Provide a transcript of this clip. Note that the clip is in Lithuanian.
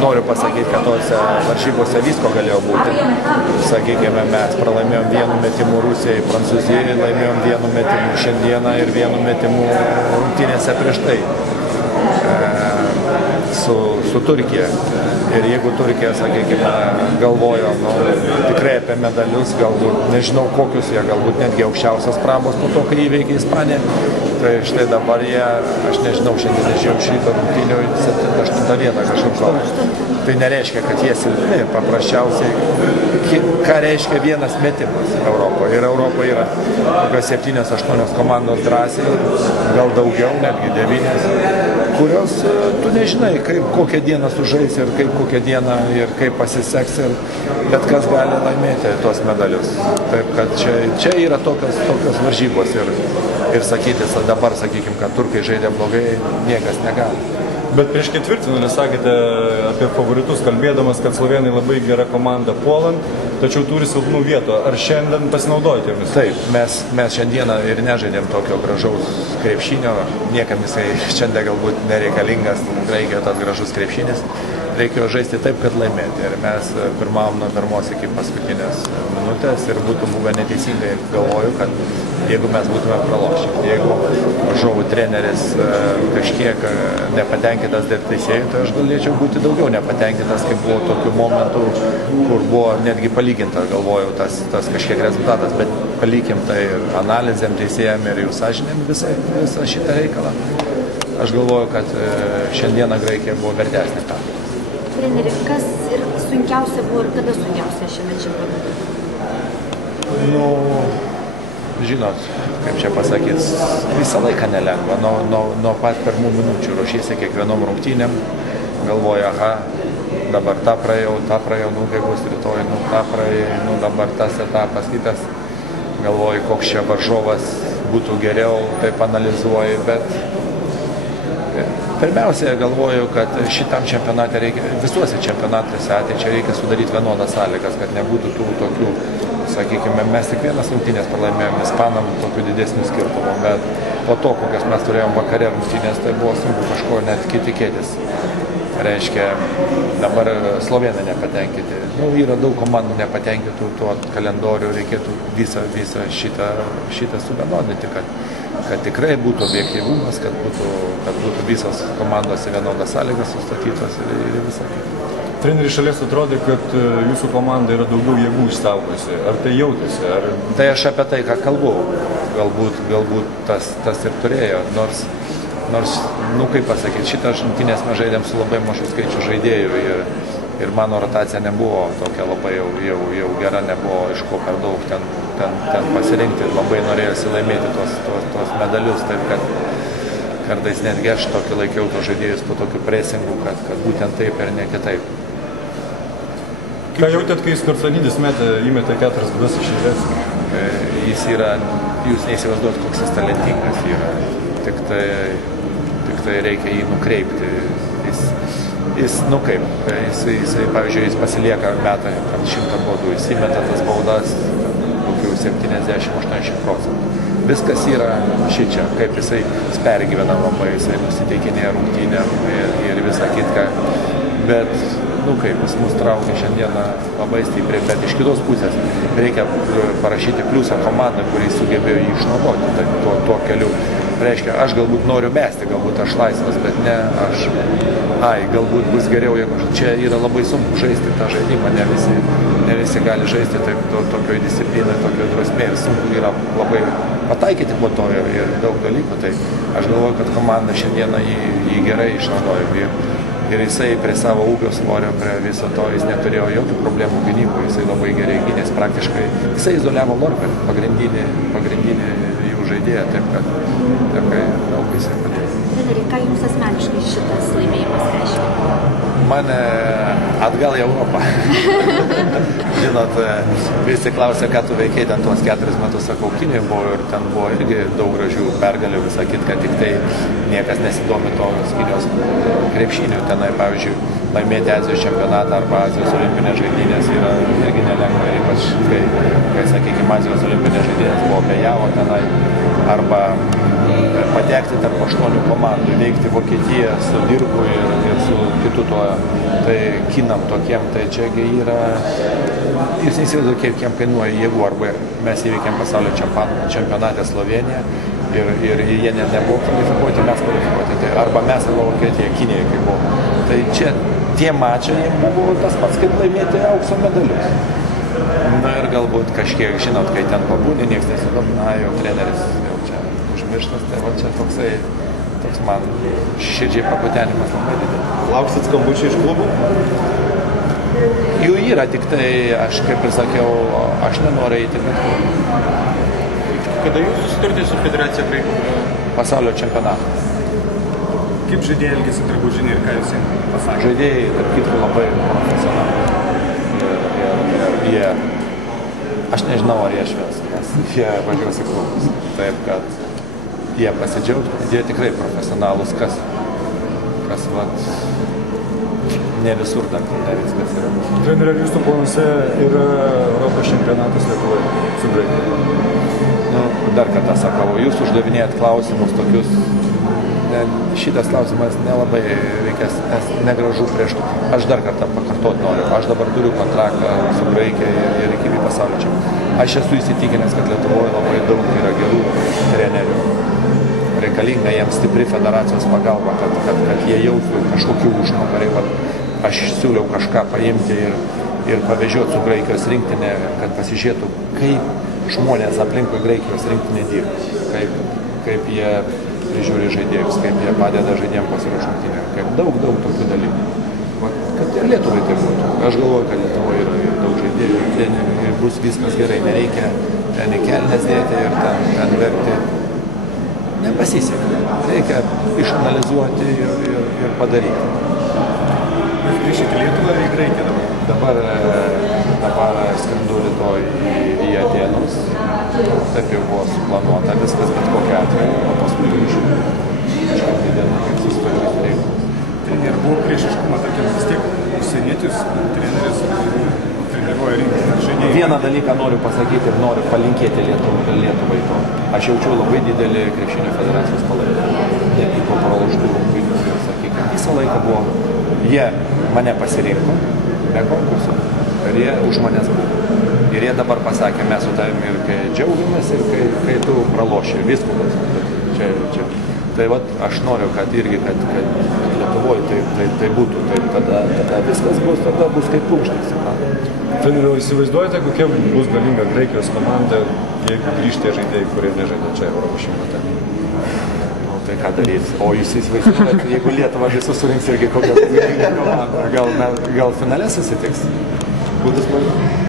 Noriu pasakyti, kad tose varžybose visko galėjo būti. Sakykime, mes pralaimėjom vienu metimu Rusijai, Prancūzijai, laimėjom vienu metimu šiandieną ir vienu metimu rungtynėse prieš tai su Turkija. Ir jeigu Turkija, sakykime, galvojo tikrai apie medalius, galbūt nežinau kokius jie, galbūt netgi aukščiausias prabos po to, kai įveikė Ispaniją, tai štai dabar jie, aš nežinau, šiandien nežiūrėjau šito rungtynių 7-8 vietą kažkaip. Tai nereiškia, kad jie silpni, paprasčiausiai, ką reiškia vienas metimas Europoje. Ir Europoje yra kokios 7-8 komandos drąsiai, gal daugiau, netgi 9, kurios tu nežinai, kokią dieną sužais ir kokią dieną ir kaip pasiseks, bet kas gali laimėti tuos medalius. Taip, kad čia yra tokios varžybos ir sakyti, dabar sakykim, kad turkai žaidė blogai, niekas negali. Bet prieš ketvirtfinalį sakėte apie favoritus, kalbėdamas, kad slovėnai labai gera komanda puolant, tačiau turi silpnų vietų. Ar šiandien pasinaudojate jomis? Taip, mes šiandieną ir nežaidėm tokio gražaus krepšinio. Niekam jisai šiandien galbūt nereikalingas, reikia tas gražus krepšinis. Reikėjo žaisti taip, kad laimėti. Ir mes pirmavom nuo pirmos iki paskutinės minutės ir būtų buvę neteisingai, galvoju, kad jeigu mes būtume pralošę. Jeigu varžovų treneris kažkiek nepatenkintas dėl teisėjų, tai aš galėčiau būti daugiau nepatenkintas, kaip buvo tokių momentų, kur buvo netgi palyginta, galvojau, tas kažkiek rezultatas, bet palikim tai ir analizėm, teisėjam ir jų sąžinėm visą šitą reikalą. Aš galvoju, kad šiandieną Graikija buvo vertesnė pergalė. Treneri, kas ir sunkiausia buvo ir kada sunkiausia šiame čempionate? Žinot, kaip čia pasakyti, visą laiką nelengva. Nuo pat pirmų minučių ruošiesi kiekvienom rungtynėm, galvoju, aha, dabar tą praėjau, kaip bus rytoj, tą praėjau, dabar tas etapas, kitas. Galvoju, koks čia varžovas būtų geriau, taip analizuoju, bet pirmiausia, galvoju, kad šitam čempionate reikia, visuose čempionatuose ateičiai reikia sudaryti vienodas sąlygas, kad nebūtų tų tokių, sakykime, mes tik vienas rungtynės pralaimėjom Ispanam tokių didesnių skirtumų, bet po to, kokias mes turėjom vakare rungtynės, tai buvo sunku kažko net tikėtis. Reiškia, dabar slovėnai nepatenkinti. Yra daug komandų nepatenkintų tuo kalendoriu, reikėtų visą šitą suvienodinti, kad tikrai būtų objektyvumas, kad būtų visos komandos vienodas sąlygas sustatytos ir visą kitą. Treneri, šalies atrodė, kad jūsų komanda yra daugiau jėgų išsaugojusi. Ar tai jautėsi? Tai aš apie tai, ką kalbu. Galbūt tas ir turėjo, nors, kaip pasakyti, šitas rungtynės mes žaidėm su labai mažu skaičiu žaidėjų ir mano rotacija nebuvo tokia labai jau gera, nebuvo iš ko per daug ten pasirinkti. Labai norėjosi laimėti tos medalius, taip kad kartais netgi aš tokį laikiau tos žaidėjus po tokių presingų, kad būtent taip ir ne kitaip. Ką jautėt, kai Skorcanidis įmetė 4 dudas iš eilės? Jis yra, jūs neįsivaizduot, koks jis talentingas yra. Tik tai reikia jį nukreipti. Jis pavyzdžiui, jis pasilieka metą 100 baudų, jis įmeta tas baudas kokių 70-80%. Viskas yra šičia, kaip jisai pergyvena labai, jisai nusiteikinėja rungtynėm ir visą kitką. Bet, kaip jis mus traukia šiandieną labai stipriai, bet iš kitos pusės reikia parašyti pliusą komandai, kurį sugebėjo jį išnaudoti tuo keliu. Reiškia, aš galbūt noriu mesti, galbūt aš laisvas, bet ne aš. Galbūt bus geriau, jeigu čia yra labai sunku žaisti tą žaidimą, ne visi gali žaisti taip tokioj disciplinai, tokioj drausmė ir sunku yra labai pataikyti po to ir daug dalykų. Tai aš galvoju, kad komanda šiandieną jį gerai išnaudojo ir jisai prie savo ūgio svorio, prie viso to, jis neturėjo jokių problemų gynybų, jisai labai gerai gynės praktiškai. Jisai izoliavo Lorberį, pagrindinį jų žaidėją, taip kad daug jisai padėjo. Treneri, ką jums asmeniškai šitas laimėjimas reiškia? Mane atgal į Europą. Žinot, visi klausia, ką tu veikiai ten tuos 4 metus, sakau, Kinijoj buvo ir ten buvo irgi daug gražių pergalių, visą kitką, tik tai niekas nesidomi tos Kinijos krepšinių. Tenai, pavyzdžiui, laimėti Azijos čempionatą arba Azijos olimpinės žaidynės yra irgi nelengva, ypač kai sakykime, Azijos olimpinės žaidynės buvo be Javo tenai, arba patekti tarp 8 komandų, veikti Vokietiją su Dirbu ir su kitu tuo, tai kinam tokiem, tai čiagi yra, jūs neįsivaizduokite, kiek kainuoja jėgų, arba mes įveikėm pasaulio čempionate Sloveniją ir jie nebuvo kvalifikuoti, mes kvalifikuoti, tai arba mes arba Vokietija, Kinija, kaip buvo. Tai čia tie mačai jie buvo tas pats, kaip laimėti aukso medalius. Na ir galbūt kažkiek, žinot, kai ten pabūdė, niekas nesidomina, jau treneris jau čia užmirštas, tai va čia toks man širdžiai pakutenimas labai didelis. Lauksit skambučių iš klubų? Jų yra, tik tai aš, kaip ir sakiau, aš nenoriu eiti bet kur. Kada jūs susiturite su Federacija Graikų? Pasaulio čempionatą. Kaip žaidėjai elgėsi Drabužinį ir ką jūs pasakė? Žaidėjai, tarp kitko, labai profesionalai. Jie, aš nežinau, ar jie švęs, nes jie važiuos į klubus. Taip, kad jie pasidžiaugtų, jie tikrai profesionalus, kas vat, ne visur dar ne viskas yra. Treneri, ar jūsų planuose yra Europos čempionatas Lietuvoje su Graikija? Nu, dar kartą sakau, jūs uždavinėjat klausimus tokius, šitas klausimas nelabai reikės, nes negražu prieš. Aš dar kartą pakartoti noriu. Aš dabar turiu kontraktą su Graikija ir iki pasaulio čia. Aš esu įsitikinęs, kad Lietuvoje labai daug yra gerų trenerių. Reikalinga jiems stipri federacijos pagalba, kad jie jaustų kažkokių užnugarį. Aš siūliau kažką paimti ir pavežioti su Graikijos rinktinė, kad pasižiūrėtų, kaip žmonės aplinkui Graikijos rinktinė dirba, kaip jie prižiūri žaidėjus, kaip jie padeda žaidėjams pasirašyti, kaip daug tokių dalykų. Kad ir Lietuvai tai būtų. Aš galvoju, kad Lietuvoje yra daug žaidėjų, trenerių ir bus viskas gerai. Nereikia ten į kelnes dėti ir ten verkti. Nepasisekė. Reikia išanalizuoti ir padaryti. Jūs grįžite į Lietuvą ar į Graikiją dabar? Dabar skrendu rytoj į Atėnus. Taip jau buvo suplanuota viskas, bet kokia atveju, o paskui grįšiu. Kažkokį dieną, kaip sustojus reikalus. Ir buvo priešiškumą, tarkim, vis tiek užsienietis, treneris treniruoja rinktinę žaidėjai. Vieną dalyką noriu pasakyti ir noriu palinkėti Lietuvai to. Aš jaučiu labai didelį krepšinio federacijos palaikymą. Netgi po pralaužtų rungtynių, sakykime, visą laiką buvo. Jie mane pasirinko be konkursų ir jie už manęs buvo. Ir jie dabar pasakė, mes su tavimi ir kai džiaugiamės, ir kai tu praloši viskas. Čia. Tai vat, aš noriu, kad irgi, kad Lietuvoje tai būtų. Taip, tada viskas bus, tada bus kaip pūkštis. Treneriau, įsivaizduojate, kokia bus galinga Graikijos komanda, jeigu grįžtė žaidėjai, kurie nežaidė čia Europos čempionate? Nu, tai ką darys? O jūs įsivaizduojate, jeigu Lietuva visus surinks irgi kokią galinga komanda, gal finale susitiks? Būtų smagu.